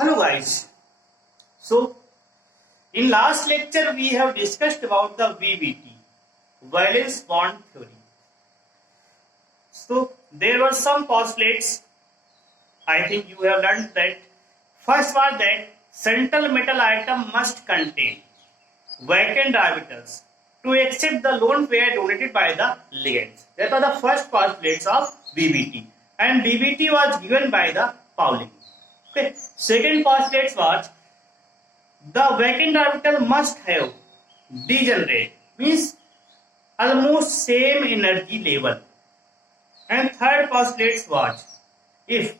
Hello guys. So in last lecture we have discussed about the VBT, valence bond theory. So there were some postulates. I think you have learned that. First was that central metal atom must contain vacant orbitals to accept the lone pair donated by the ligands. That was the first postulates of VBT, and VBT was given by the Pauling. Okay. Second postulate was the vacant orbital must have degenerate, means almost same energy level. And third postulate was if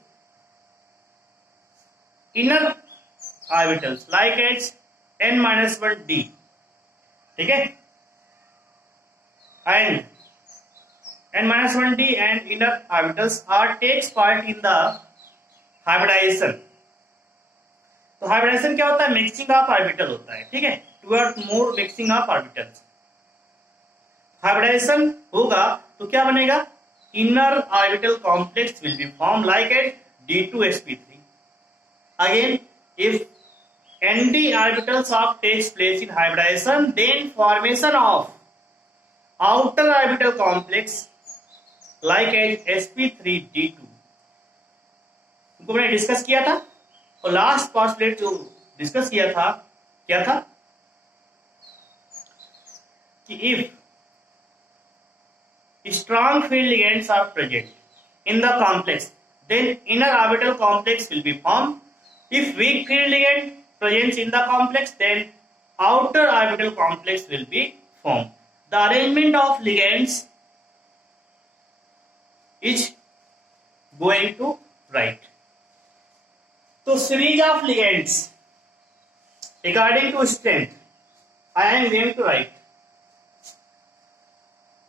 inner orbitals like its n-1d, okay, and n-1d and inner orbitals are takes part in the hybridisation. तो hybridisation क्या होता है? Mixing of orbital होता है, ठीक है, toward more mixing of orbitals. Hybridisation होगा तो क्या बनेगा? Inner orbital complex will be form like at D2sp3. Again if nd orbitals of takes place in hybridization, then formation of outer orbital complex like at sp3d2 को मैंने discuss किया था. और last postulate जो डिस्कस किया था क्या था कि if strong field ligands are present in the complex, then inner orbital complex will be form. If weak field ligand present in the complex, then outer orbital complex will be form. The arrangement of ligands is going to right. तो series of ligands according to strength I am going to write.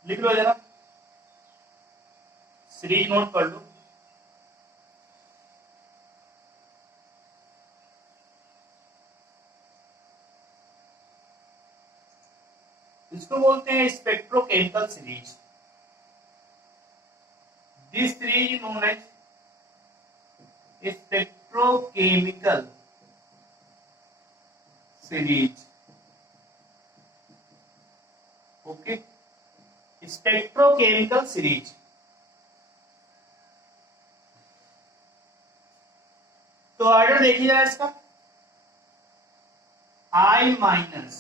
लिख लो जरा, series note कर लो. इसको बोलते हैं spectrochemical series. This series is known as spectrochemical series. Okay, spectrochemical series. तो order देखिए जरा इसका, I माइनस,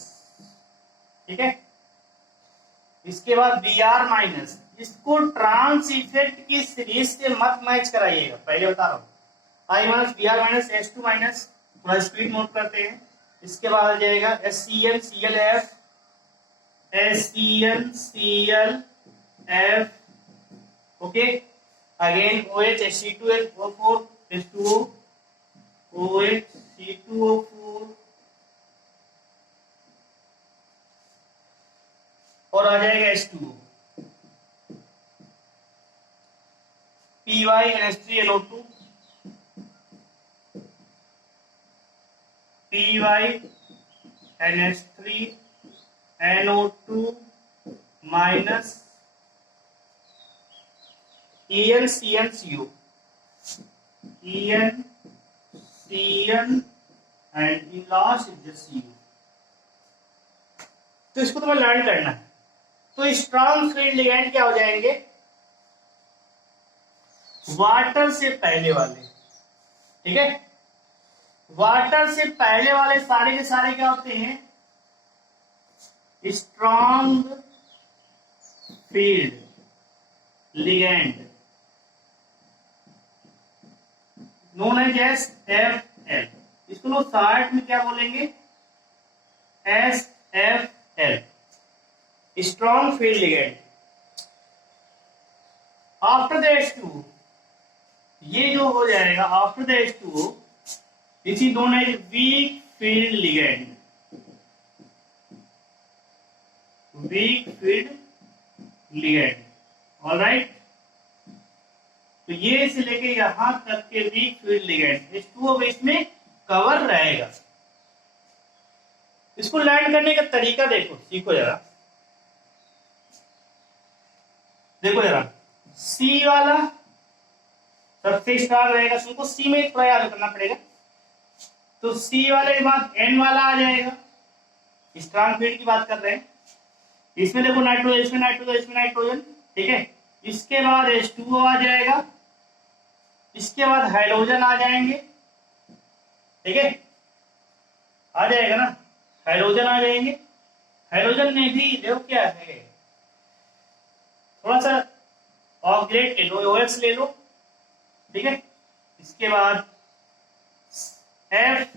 ठीक है, इसके बाद Br माइनस. इसको ट्रांस इफेक्ट की सीरीज से मत मैच कराइएगा, पहले बता रहा हूं. I minus Br minus H2 minus, थोड़ा स्पीड नोट करते हैं. इसके बाद आ जाएगा SCN ClF, SCN ClF, okay. Again OH H2O4 H2O, OH C2O4, और आ जाएगा H2O, PyNH3NO2, PyNH3NO2 minus EnCnCO, EnCn and in last is just CO. तो इसको तुम्हें लर्न करना है. तो स्ट्रॉन्ग फील्ड लिगेंड क्या हो जाएंगे? वाटर से पहले वाले, ठीक है, वाटर से पहले वाले सारे के सारे क्या होते हैं? Strong field ligand known as SFL. इसको लोग शॉर्ट में क्या बोलेंगे? SFL, strong field ligand. After the H2O, ये जो हो जाएगा after the H2O, this is known as weak field ligand. Weak field ligand, alright. तो ये से लेके यहां तक के वीक फील्ड लिगेंड H2O इसमें कवर रहेगा. इसको लर्न करने का तरीका देखो, सीखो जरा. देखो जरा, C वाला सबसे स्ट्रॉन्ग रहेगा. तुमको C में थोड़ा याद करना पड़ेगा. तो सी वाले के बाद एन वाला आ जाएगा, स्ट्रॉन्ग फील्ड की बात कर रहे हैं। इसमें देखो नाइट्रोजन, इसमें नाइट्रोजन, इसमें नाइट्रोजन, ठीक है। इसके बाद H2O आ जाएगा, इसके बाद हाइड्रोजन आ जाएंगे, ठीक है, आ जाएगा ना, हाइड्रोजन आ जाएंगे। हाइड्रोजन में भी देखो क्या है, थोड़ा सा ऑक्सीडेट ले लो, OH ले लो, ठीक है। इसके बाद F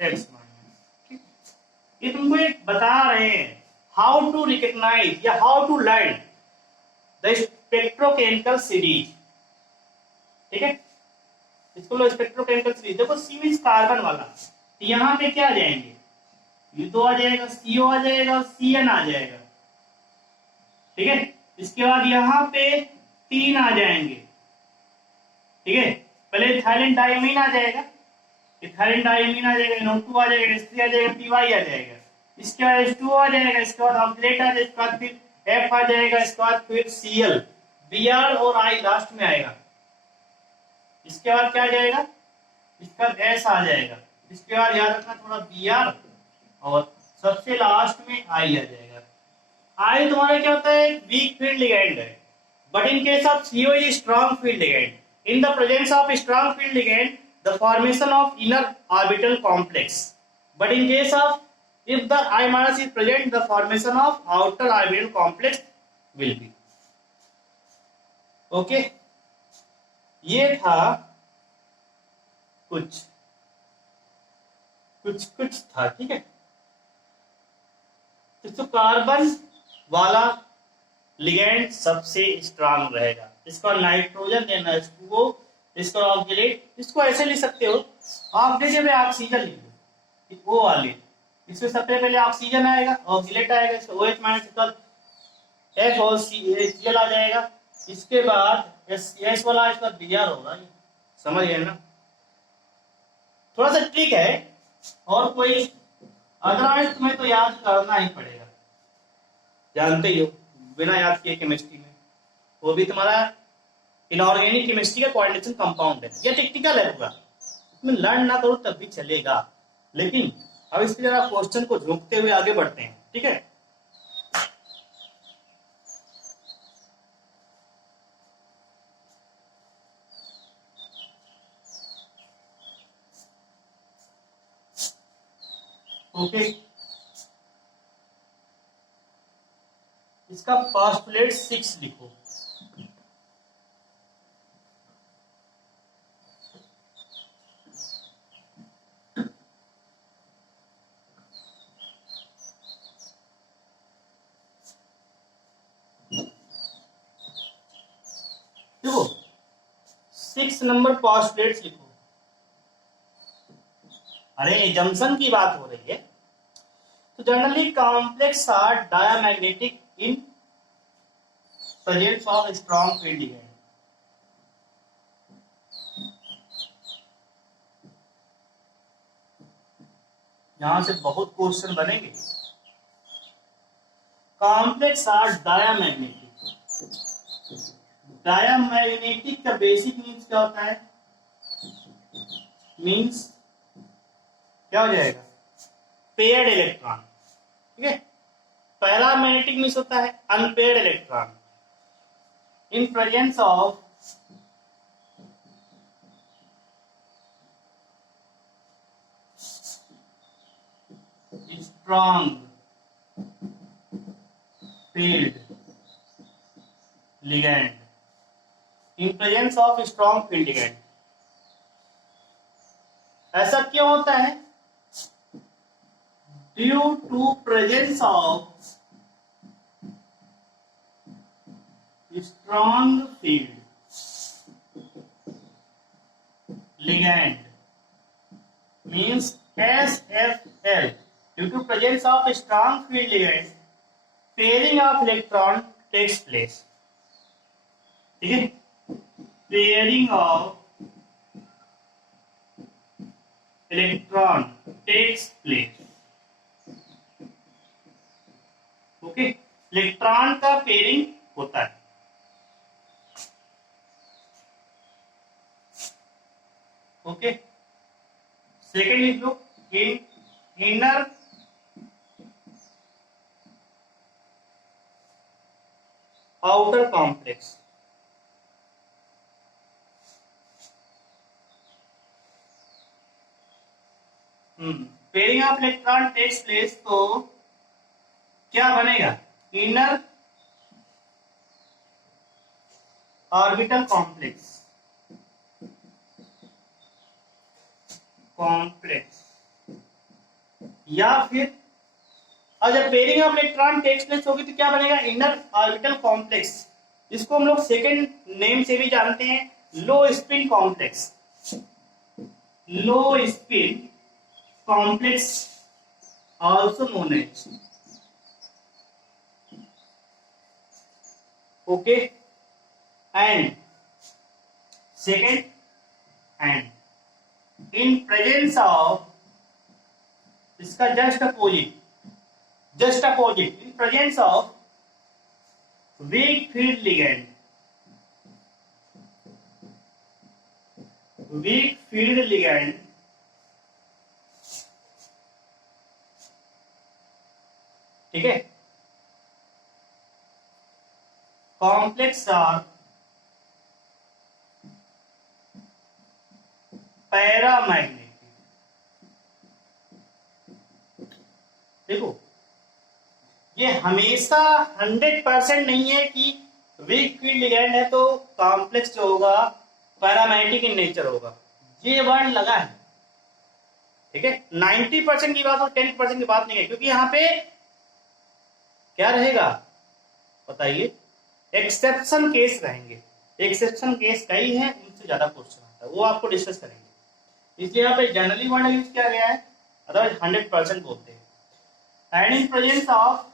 X माइनस, ये तुमको एक बता रहे हैं हाउ टू रिकॉग्नाइज या how to learn the spectrochemical series, ठीक है। इसको लो स्पेक्ट्रोकेमिकल सीरीज। देखो सी मींस कार्बन वाला, तो यहाँ पे क्या आ जाएंगे, ये तो आ जाएगा, CO आ जाएगा, CN आ जाएगा, ठीक है। इसके बाद यहाँ पे 3 आ जाएंगे, ठीक है। पहले इथाइलिन डाइमीन आ जाएगा, इथाइलिन डाइमीन आ जाएगा, NO2 आ जाएगा, H3 आ जाएगा, PY आ जाएगा। इसके बाद H2O आ जाएगा, इसके बाद ऑक्सीडेट आ जाएगा, इसके बाद फिर F आ जाएगा, इसके बाद फिर Cl, Br और I लास्ट में आएगा। इसके बाद क्या आ जाएगा, इसका S आ जाएगा। इसके बाद याद रखना थोड़ा Br और सबसे लास्ट में I आ जाएगा। I तुम्हारा क्या होता है, वीक फील्ड लिगैंड है, but in case of CO is strong field ligand. In the presence of strong field ligand the formation of inner orbital complex, but in case of if the I minus is present, the formation of outer orbital complex will be okay। ये था कुछ था, ठीक है। तो carbon वाला ligand सबसे strong रहेगा, इसका नाइट्रोजन देना H2O, इसका ऑक्सीडेट, इसको ऐसे लिख सकते हो, ऑक्सीडेट में ऑक्सीजन लिख लो, O वाले, इसमें सबसे पहले ऑक्सीजन आएगा, ऑक्सीडेट आएगा, इसका OH माइनस का F और Cl आ जाएगा। इसके बाद S वाला इसका Br होगा, समझ गए ना। थोड़ा सा ट्रिक है, और कोई अदरवाइज तुम्हें तो याद करना ही पड़ेगा, जानते ही हो, बिना याद किए केमिस्ट्री में, वो भी तुम्हारा इनऑर्गेनिक केमिस्ट्री का कोऑर्डिनेशन कंपाउंड है, ये टेक्निकल है पूरा, इसमें लर्न ना करो तब भी चलेगा। लेकिन अब इसके जरा क्वेश्चन को झोंकते हुए आगे बढ़ते हैं, ठीक है। ओके, इसका पोस्टुलेट 6 लिखो। देखो 6 नंबर पोस्टुलेट्स लिखो। अरे जंक्शन की बात हो रही है, तो generally complex are diamagnetic in presence of strong field ligand. यहां से बहुत क्वेश्चन बनेंगे। कॉम्प्लेक्स आर डायमैग्नेटिक, डायमैग्नेटिक का बेसिक मीन्स क्या होता है, मीन्स क्या हो जाएगा, पेयर्ड इलेक्ट्रॉन, ठीक है। पैरामैग्नेटिक मीन्स होता है unpaired electron. In presence of strong field ligand, in presence of strong field ligand. ऐसा क्यों होता है, due to presence of strong field ligand means SFL। Due to presence of strong field ligand, pairing of electron takes place, ठीक है। Pairing of electron takes place, okay. Electron का pairing होता है। Okay, second लिख लो, in inner outer complex. Pairing of electron takes place, तो क्या बनेगा, इनर ऑर्बिटल कॉम्प्लेक्स, या फिर और जब pairing of electron takes place होगी तो क्या बनेगा, इनर ऑर्बिटल कॉम्प्लेक्स। इसको हम लोग सेकेंड नेम से भी जानते हैं, लो spin complex, low spin complex also known as, okay, and second, and in presence of, इसका just opposite, in presence of weak field ligand, ठीक है, कॉम्प्लेक्स आर पैरामैग्नेटिक। देखो, ये हमेशा 100% नहीं है कि वीक फील्ड लिगैंड है तो कॉम्प्लेक्स जो होगा पैरामैग्नेटिक इन नेचर होगा, ये वर्ड लगा है, ठीक है। 90% की बात और 10% की बात नहीं है, क्योंकि यहाँ पे क्या रहेगा बताइए, एक्सेप्शन केस रहेंगे, एक्सेप्शन केस कई हैं, उनसे ज्यादा क्वेश्चन आता है, वो आपको डिस्कस करेंगे, इसलिए यहाँ पे जनरली वर्ड यूज किया गया है, अदरवाइज 100% बोलते हैं। And in presence of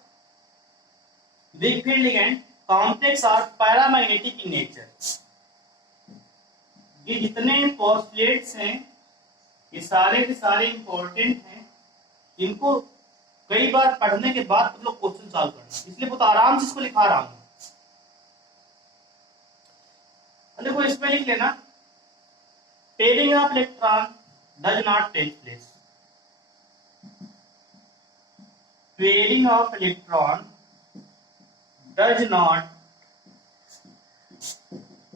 weak field ligand complex are paramagnetic in nature. ये जितने पोस्टुलेट्स हैं ये सारे के सारे इंपॉर्टेंट हैं, इनको कई बार पढ़ने के बाद तुम लोग क्वेश्चन सॉल्व करना, इसलिए बहुत आराम से इसको लिखा रहा हूं। देखो इसमें लिख लेना, pairing of electron does not take place, pairing of electron does not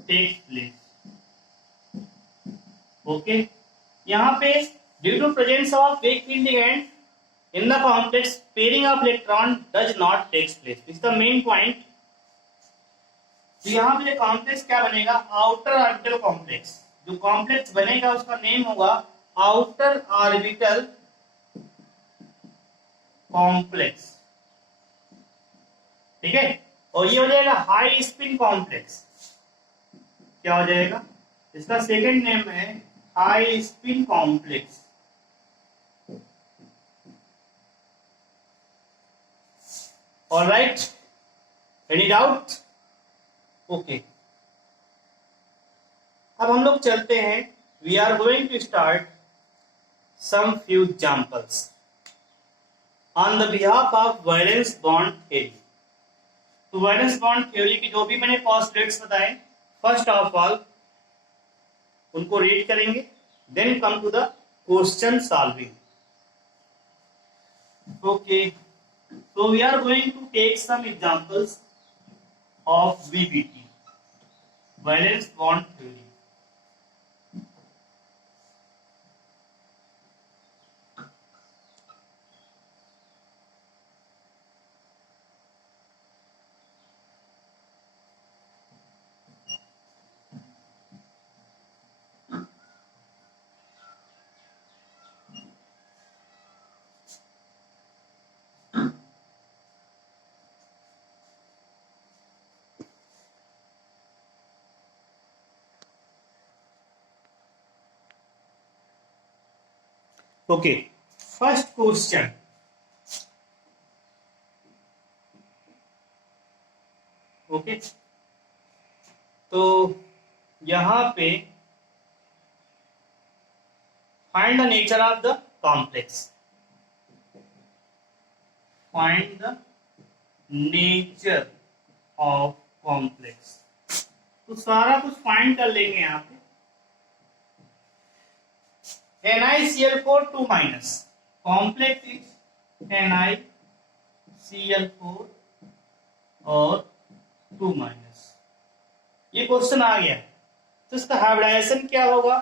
take place, okay. यहां पे due to presence of weak field ligand in the complex, pairing of electron does not takes place, this is the main point। तो यहाँ पे complex क्या बनेगा, outer orbital complex, जो complex बनेगा उसका नेम होगा आउटर ऑर्बिटल कॉम्प्लेक्स, ठीक है। और ये हो जाएगा हाई स्पिन कॉम्प्लेक्स, क्या हो जाएगा, इसका सेकेंड नेम है high spin complex. All right, any doubt? Okay. अब हम लोग चलते हैं, we are going to start some few examples on the behalf of valence bond theory। तो वैलेंस बॉन्ड थ्योरी की जो भी मैंने पोस्टुलेट्स बताए, फर्स्ट ऑफ ऑल उनको रीड करेंगे, then come to the question solving, okay. So we are going to take some examples of VBT, valence bond theory। Okay, first question, okay. तो यहां पे find the nature of the complex, find the nature of complex. तो सारा कुछ find कर लेंगे यहाँ पे, NiCl4 2 minus complex is NiCl4 और 2 माइनस। ये क्वेश्चन आ गया तो इसका हाइब्रिडाइजेशन क्या होगा?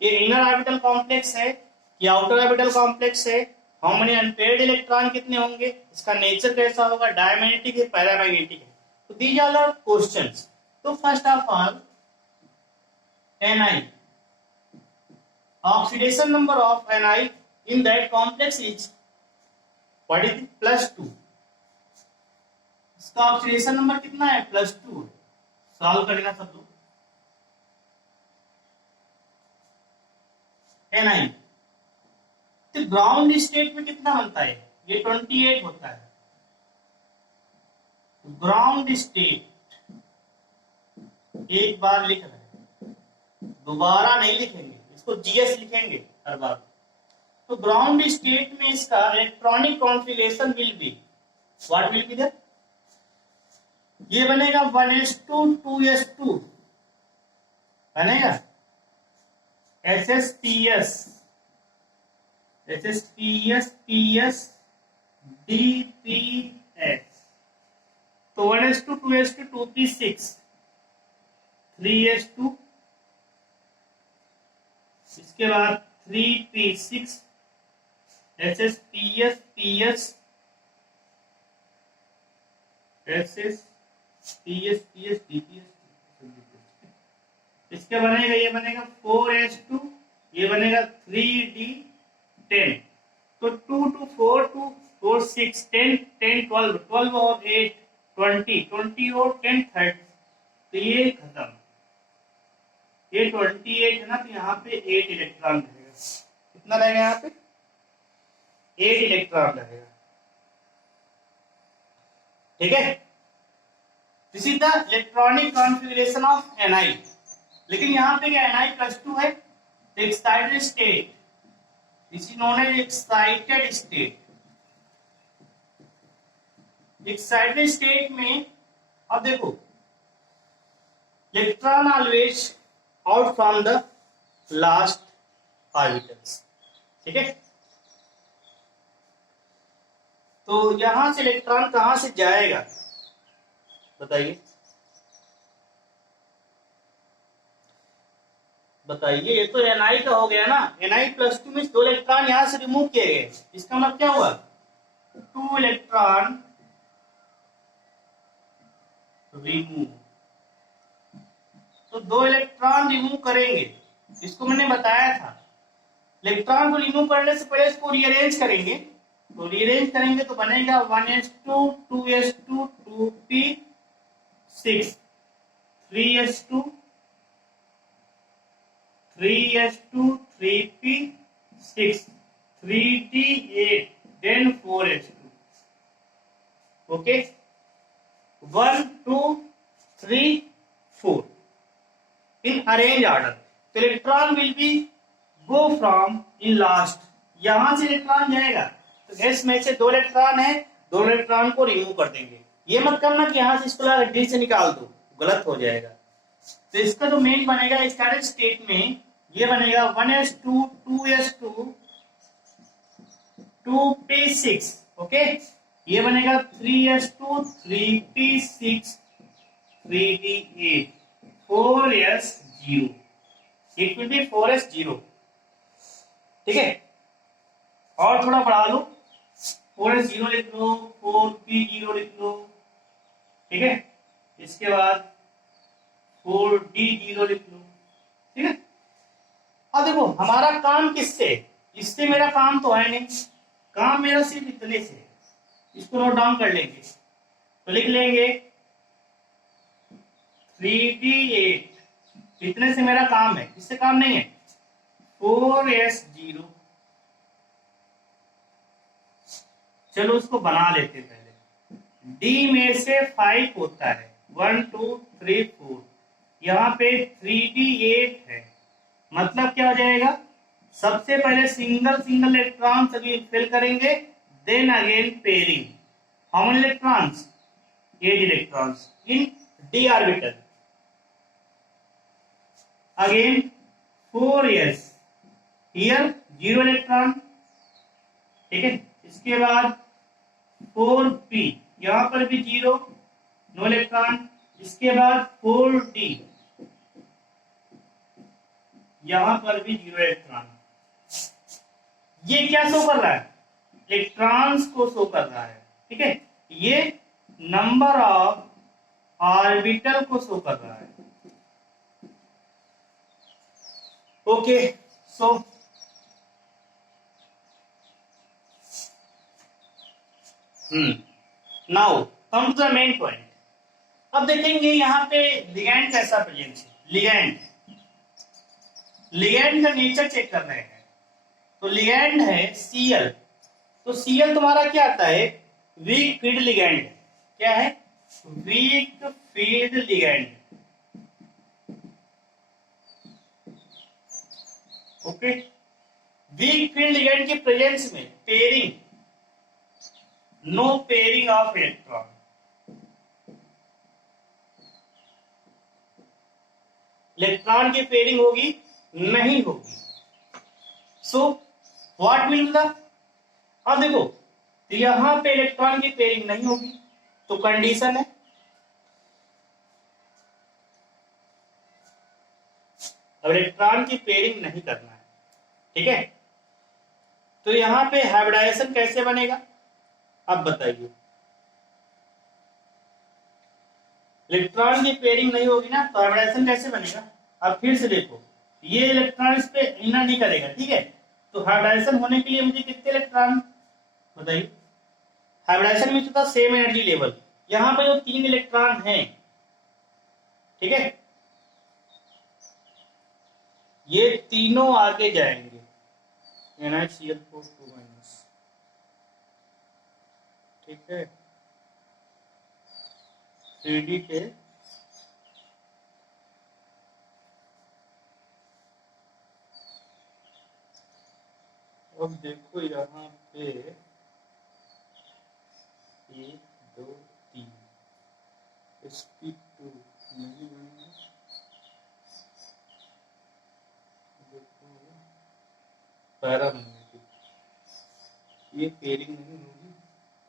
ये इनर ऑर्बिटल कॉम्प्लेक्स है कि आउटर ऑर्बिटल कॉम्प्लेक्स है? हाउ मेनी अनपेयर्ड इलेक्ट्रॉन कितने होंगे? इसका नेचर कैसा होगा? डायमैग्नेटिक है, पैरामैग्नेटिक है? तो दीज आर द क्वेश्चंस। तो first of all Ni, oxidation number of Ni in that complex is what is it? +2। इसका ऑक्सीडेशन नंबर कितना है? +2। सॉल्व करेगा सब लोग। Ni तो ग्राउंड स्टेट में कितना बनता है? ये 28 होता है। ग्राउंड स्टेट एक बार लिख रहे हैं, दोबारा नहीं लिखेंगे, इसको जीएस लिखेंगे हर बार। तो ग्राउंड स्टेट में इसका electronic configuration will be what will be there? ये बनेगा 1s2 2s2 बनेगा SSPS PS DPS। तो 1s2 2s2 2p6 3s2, इसके बाद 3p6 SSPS PS DPS। इसके बनेगा, ये बनेगा 4s2, ये बनेगा 3d10। तो 2 2 4 2 4 6 10 10 12 12 और 8 20 20 और 10 30। तो ये खत्म। ये 28 है ना, तो यहाँ पे 8 इलेक्ट्रॉन रहेगा। कितना रहेगा यहाँ पे? 8 इलेक्ट्रॉन रहेगा। ठीक है, this is the electronic configuration of Ni। लेकिन यहाँ पे क्या Ni+2 है? Excited state, this is known as excited state. Excited state में अब देखो, electron always out from the last orbitals. ठीक है, तो यहां से इलेक्ट्रॉन कहां से जाएगा बताइए? बताइए, ये तो Ni का हो गया ना। Ni+2 में 2 इलेक्ट्रॉन यहां से रिमूव किए गए। इसका मतलब क्या हुआ? 2 इलेक्ट्रॉन रिमूव। तो 2 इलेक्ट्रॉन रिमूव करेंगे, इसको मैंने बताया था। इलेक्ट्रॉन को रिमूव करने से पहले इसको रीअरेंज करेंगे। तो रीअरेंज करेंगे तो बनेगा 1s2 2s2 2p6 3s2 3s2 3p6 3d8 then 4s2। Okay, 1 2 3 4 in arrange order. तो electron will be go from in last, यहां से इलेक्ट्रॉन जाएगा। तो एस में से 2 इलेक्ट्रॉन है, 2 इलेक्ट्रॉन को रिमूव कर देंगे। ये मत करना कि यहां से इसको डी से निकाल दो, गलत हो जाएगा। तो इसका जो मेन बनेगा स्टैटिक स्टेट में, ये बनेगा 1s2 2s2 2p6। ओके, ये बनेगा 3s2 3p6 3d8 4s0। It will be 4s0। ठीक है, और थोड़ा बढ़ा लो, 4s0 लिख लो, 4p0 लिख लो। ठीक है, इसके बाद 4d0 लिख लो। ठीक है, अब देखो हमारा काम किससे? इससे मेरा काम तो है नहीं, काम मेरा सिर्फ इतने से। इसको नोट डाउन कर लेंगे, तो लिख लेंगे 3d8, इतने से मेरा काम है, इससे काम नहीं है। 4s0, चलो उसको बना लेते पहले। d में से 5 होता है, 1 2 3 4, यहाँ पे 3d8 है। मतलब क्या हो जाएगा? सबसे पहले सिंगल सिंगल इलेक्ट्रॉन सभी फिल करेंगे, then again pairing. How many electrons? 8 electrons in d orbital. Again 4s, here zero electron, ठीक है। इसके बाद 4p, यहां पर भी जीरो, नो इलेक्ट्रॉन। इसके बाद 4d, यहां पर भी जीरो इलेक्ट्रॉन। ये क्या शो कर रहा है? इलेक्ट्रॉन्स को शो कर रहा है, ठीक है। ये नंबर ऑफ ऑर्बिटल को शो कर रहा है। Okay, so now come to the main point. अब देखेंगे यहाँ पे लिगैंड कैसा प्रेजेंट है। लिगैंड का नेचर चेक कर रहे हैं। तो लिगैंड है Cl। तो Cl तुम्हारा क्या आता है? Weak field ligand. क्या है? Weak field ligand. Okay, weak field ligand के प्रेजेंस में pairing, no pairing of electron. Electron की पेयरिंग होगी? नहीं होगी। सो व्हाट विल द, अब देखो, तो यहां पे इलेक्ट्रॉन की पेयरिंग नहीं होगी, तो कंडीशन है अब इलेक्ट्रॉन की पेयरिंग नहीं करना है, ठीक है। तो यहां पे हाइब्रिडाइजेशन कैसे बनेगा? अब बताइए। इलेक्ट्रॉन की पेयरिंग नहीं होगी ना, तो हाइब्रिडाइजेशन कैसे बनेगा? अब फिर से देखो, ये इलेक्ट्रॉन इस पे इनर नहीं करेगा, ठीक है। तो हाइब्रिडाइजेशन होने के लिए मुझे कितने इलेक्ट्रॉन बताइए? हाइब्रिडाइजेशन में तो सेम एनर्जी लेवल, यहां पे जो 3 इलेक्ट्रॉन हैं, ठीक है, ये तीनों आगे जाएंगे, NiCl4 2-, ठीक है, 3D के अब देखो यहाँ पे 1 2 3 sp2 नहीं बनेगा। देखो पैरामैग्नेटिक, ये पेयरिंग नहीं होगी,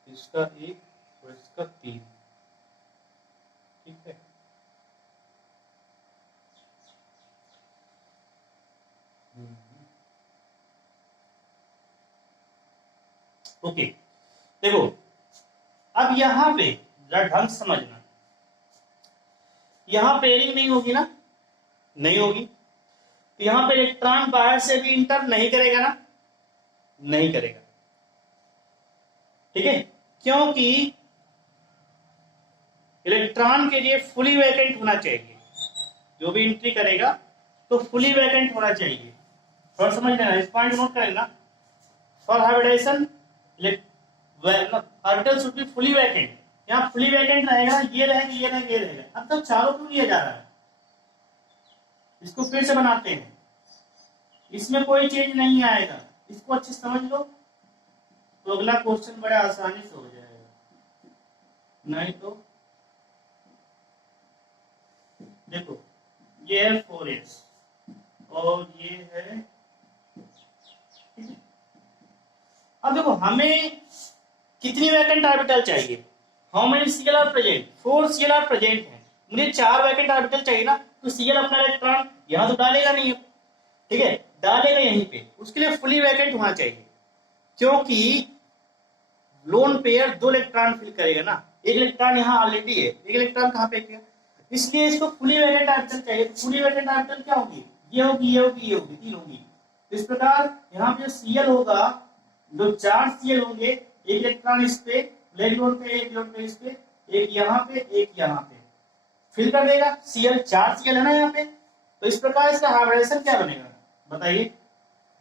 इसका 1 और इसका 3, ठीक है। ओके, देखो अब यहां पे जरा ढंग से समझना, यहां पेयरिंग नहीं होगी ना, नहीं होगी, तो यहां पे इलेक्ट्रॉन बाहर से भी इंटर नहीं करेगा ना, नहीं करेगा, ठीक है। क्योंकि इलेक्ट्रॉन के लिए फुली वैकेंट होना चाहिए, जो भी एंट्री करेगा तो फुली वैकेंट होना चाहिए। थोड़ा समझ लेना, इस पॉइंट नोट कर लेना। For hybridisation orbital should be fully vacant. यहाँ फुली वैकेंट रहेगा, ये रहेगा, ये रहेगा, ये रहेगा। अब तो चारों क्यों लिया जा रहा है? इसको फिर से बनाते हैं, इसमें कोई चेंज नहीं आएगा, इसको अच्छे समझ लो, तो अगला क्वेश्चन बड़ा आसानी से हो जाएगा। नहीं तो देखो, ये है 4s और ये है, अब देखो हमें कितनी वैकेंट ऑर्बिटल चाहिए? How many Cl are present? 4 Cl are present है, मुझे 4 वैकेंट ऑर्बिटल चाहिए ना, तो Cl अपना इलेक्ट्रॉन यहां तो डालेगा नहीं है, ठीक है, डालेगा यहीं पे, उसके लिए फुली वैकेंट होना चाहिए। क्योंकि लोन पेयर 2 इलेक्ट्रॉन फिल करेगा ना, एक इलेक्ट्रॉन यहाँ ऑलरेडी है, एक इलेक्ट्रॉन कहाँ पे किया, इसलिए इसको फुली वैकेंट ऑर्बिटल चाहिए। तो फुली वैकेंट ऑर्बिटल क्या होगी? ये होगी, ये होगी, ये होगी, 3 होगी। तो इस प्रकार यहाँ पे Cl होगा, जो 4 Cl होंगे, एक इलेक्ट्रॉन इस पे, ब्लैक लोन पे, एक लोन पे इस पे, एक यहाँ पे, एक यहाँ पे, फिल कर देगा। Cl 4 Cl है ना यहाँ पे, तो इस प्रकार इसका हाइब्रिडाइजेशन क्या बनेगा बताइए?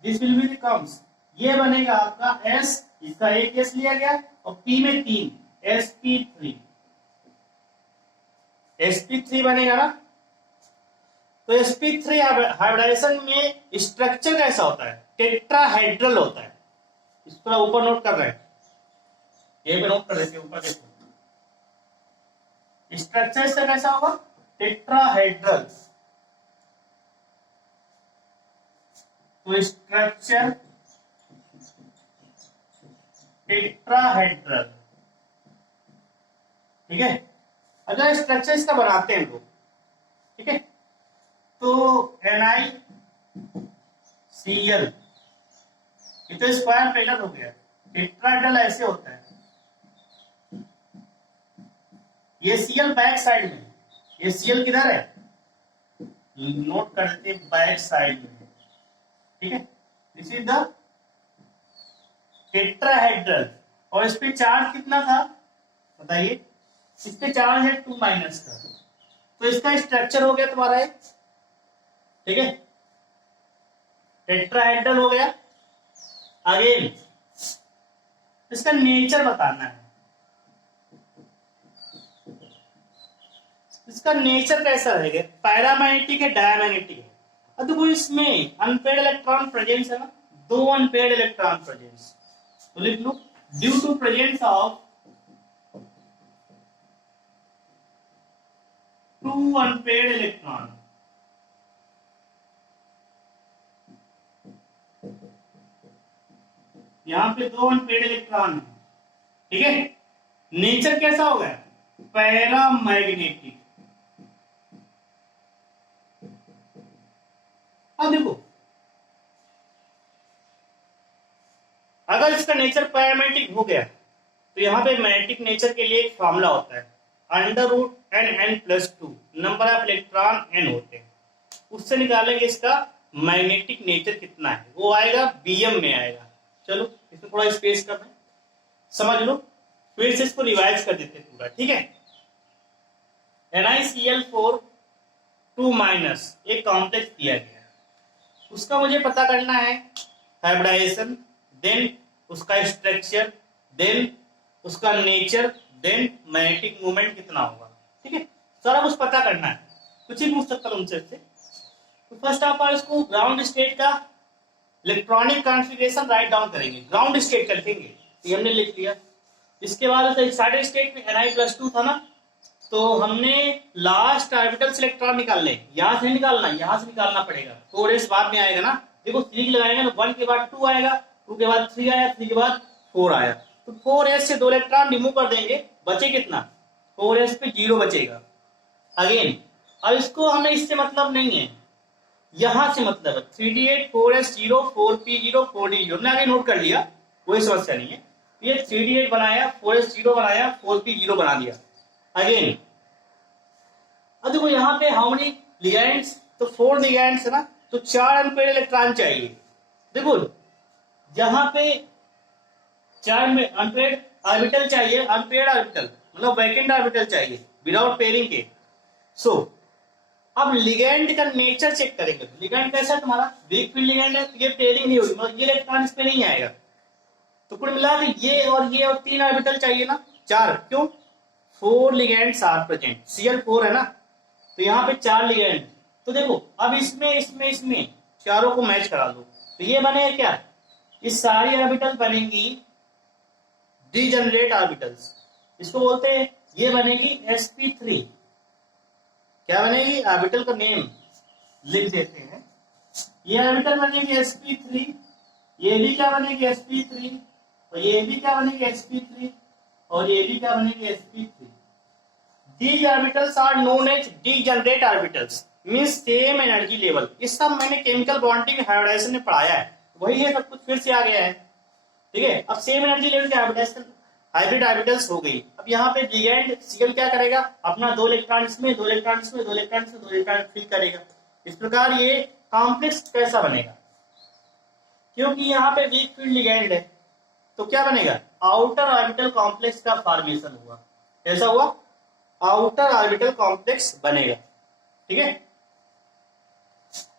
This will be the comes, ये बनेगा आपका S, इसका एक S लिया गया और P में 3, sp3, sp3 बनेगा ना। तो sp3 हाइब्रिडाइजेशन में स्ट्रक्चर कैसा होता है? टेट्राहेड्रल होता है। इसको ऊपर नोट कर रहे हैं, ये पे नोट कर देते हैं, ऊपर देखो स्ट्रक्चर इसका कैसा होगा? टेट्राहेड्रल। तो स्ट्रक्चर टेट्राहेड्रल। ठीक है, अगर स्ट्रक्चर इसका बनाते हैं लोग, ठीक है, तो NiCl, ये तो स्क्वायर पैटर्न हो गया। टेट्राहेड्रल ऐसे होता है, ये Cl बैक साइड में, ये Cl किधर है, नोट कर देते बैक साइड में। ठीक है, दिस इज द टेट्राहेड्रल। और इस पे चार्ज कितना था बताइए, इस पे चार्ज है 2 माइनस का, तो इसका स्ट्रक्चर हो गया तुम्हारा एक, ठीक है, टेट्राहेड्रल हो गया। अगेन इसका नेचर बताना है, इसका नेचर कैसा रहेगा, पैरामैग्नेटिक है डायमैग्नेटिक है। अब देखो इसमें अनपेड इलेक्ट्रॉन प्रेजेंस है ना, 2 अनपेड इलेक्ट्रॉन प्रेजेंस, तो लिख लो due to presence of 2 unpaired electron, यहां पे 2 अनपेड इलेक्ट्रॉन है। ठीक है, नेचर कैसा होगा, पैरामैग्नेटिक। अब देखो अगर इसका नेचर पैरामैग्नेटिक हो गया तो यहां पे मैग्नेटिक नेचर के लिए एक फॉर्मूला होता है, √n+2 number of electron n होते हैं, उससे निकालेंगे इसका मैग्नेटिक नेचर कितना है, वो आएगा Bm में आएगा। चलो इसमें थोड़ा स्पेस कर दें, समझ लो, फिर से इसको रिवाइज कर देते पूरा। ठीक है, NiCl4 2- एक कॉम्प्लेक्स दिया गया, उसका मुझे पता करना है हाइब्रिडाइजेशन, देन उसका स्ट्रक्चर, देन उसका नेचर, देन मैग्नेटिक मूवमेंट कितना होगा। ठीक है, सारा कुछ पता करना है, कुछ ही पूछ सकता हूं उनसे। तो फर्स्ट ऑफ ऑल इसको ग्राउंड स्टेट का इलेक्ट्रॉनिक कॉन्फ़िगरेशन राइट डाउन करेंगे, ग्राउंड स्टेट का लिखेंगे, ये हमने लिख लिया। इसके बाद एक्साइटेड स्टेट में Ni+2 था ना, तो हमने लास्ट ऑर्बिटल से इलेक्ट्रॉन निकाल ले, यहां से निकालना, यहां से निकालना पड़ेगा, 4s बाद में आएगा ना। देखो 3 लगाएंगे तो 1 के बाद 2 आएगा, 2 के बाद 3 आया, 3 के बाद 4 आया, तो 4s से 2 इलेक्ट्रॉन रिमूव कर देंगे, बचे कितना, 4s पे 0 बचेगा। अगेन अब इसको हमें इससे मतलब नहीं है, यहां से मतलब है 3d8 4s0 4p0 4d0, हमने आगे नोट कर लिया, कोई समस्या नहीं है। ये 3d8 बनाया, 4s0 बनाया, 4p0 बना दिया। अगेन अब देखो यहाँ पे हाउ मेनी लिगेंड्स, तो 4 लिगेंड्स है ना, तो 4 अनपेड इलेक्ट्रॉन चाहिए। देखो यहाँ पे 4 अनपेड ऑर्बिटल चाहिए, अनपेड ऑर्बिटल मतलब वैकेंट ऑर्बिटल चाहिए विदाउट पेयरिंग के। सो अब लिगेंड का नेचर चेक करेंगे, लिगेंड कैसा है तुम्हारा, वीक फील्ड लिगेंड है, तो ये पेयरिंग नहीं होगी, मतलब ये इलेक्ट्रॉन इस पे नहीं आएगा, तो कुल मिला के ये और 3 ऑर्बिटल चाहिए ना, 4, क्यों, 4 लिगेंड्स आर प्रेजेंट, Cl4 है ना, तो यहाँ पे 4 लिगेंड। तो देखो अब इसमें चारों को मैच करा दो, तो ये बनेगा क्या, इस सारी ऑर्बिटल बनेंगी डीजनरेट ऑर्बिटल्स, इसको बोलते हैं, ये बनेगी sp3, क्या बनेगी, ऑर्बिटल का नेम लिख देते हैं, ये ऑर्बिटल बनेगी sp3, ये भी क्या बनेगी sp3, और ये भी क्या बनेगी sp3, और ये भी क्या बनेगी sp3। These orbitals are known as degenerate orbitals, means same energy level। इस सब मैंने केमिकल बॉन्डिंग हाइब्रिडाइजेशन में पढ़ाया है, वही है, सब कुछ फिर से आ गया है। ठीक है, अब सेम एनर्जी लेवल के हाइब्रिडाइजेशन, हाइब्रिड ऑर्बिटल्स हो गई। अब यहाँ पे लिगेंड Cl क्या करेगा, अपना 2 इलेक्ट्रॉन इसमें, 2 इलेक्ट्रॉन इसमें, 2 इलेक्ट्रॉन इसमें, 2 इलेक्ट्रॉन फिल करेगा। इस प्रकार ये कॉम्प्लेक्स कैसा बनेगा, क्योंकि यहाँ पे वीक फील्ड लिगेंड है, तो क्या बनेगा, आउटर ऑर्बिटल कॉम्प्लेक्स का फॉर्मेशन हुआ, कैसा हुआ, आउटर ऑर्बिटल कॉम्प्लेक्स बनेगा। ठीक है,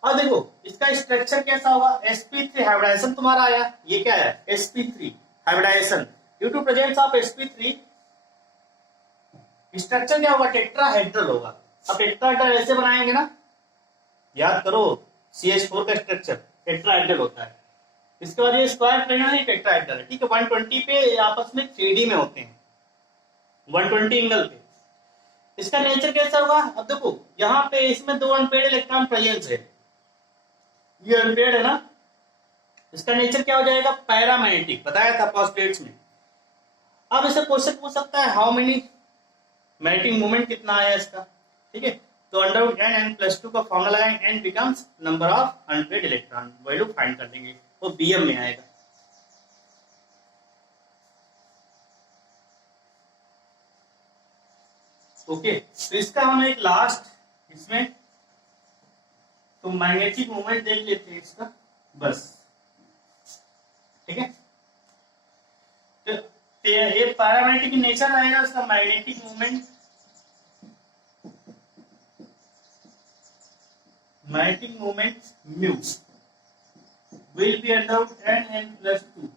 अब देखो इसका स्ट्रक्चर कैसा होगा, sp3 हाइब्रिडाइजेशन तुम्हारा आया, ये क्या है sp3 hybridisation, due to presence of sp3 structure क्या होगा, टेट्राहेड्रल होगा। अब टेट्राहेड्रल ऐसे बनाएंगे ना, याद करो CH4 का स्ट्रक्चर टेट्राहेड्रल होता है। इसके बाद ये स्क्वायर पैटर्न है, टेट्राहेड्रल है। ठीक है, 120 पे आपस में 3D में होते हैं, 120 एंगल पे। इसका नेचर कैसा होगा, अब देखो यहाँ पे इसमें 2 अनपेड इलेक्ट्रॉन प्रेजेंस है, ये अनपेड है ना, इसका नेचर क्या हो जाएगा, पैरामैग्नेटिक, बताया था फॉस्फेट्स में। अब इसे क्वेश्चन पूछ सकता है हाउ मेनी मैग्नेटिक मोमेंट कितना आया इसका, ठीक है। तो अंडर एन एन प्लस 2 का फॉर्मूला लगाएंगे, n becomes number of unpaired electron, value find कर देंगे, वो बीएम में आएगा। ओके, तो इसका हम एक लास्ट इसमें तो मैग्नेटिक मोमेंट देख लेते हैं इसका बस, ठीक है। तो ये पैरामैग्नेटिक नेचर रहेगा उसका magnetic moment, magnetic moment mu will be under n n plus 2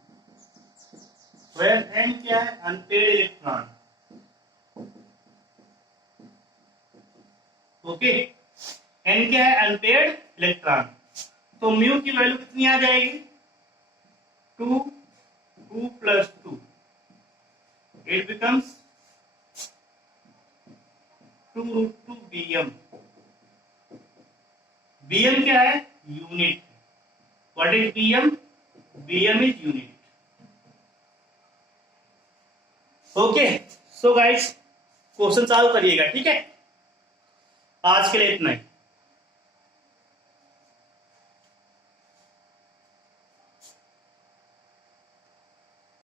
where n क्या है, अनपेड इलेक्ट्रॉन। ओके, एन क्या है, अनपेड इलेक्ट्रॉन। तो म्यू की वैल्यू कितनी आ जाएगी, 2 2 plus 2, it becomes 2√2 bm। bm क्या है, unit. What is bm, bm is unit. Okay, so guys question solve करिएगा, ठीक है। आज के लिए इतना ही।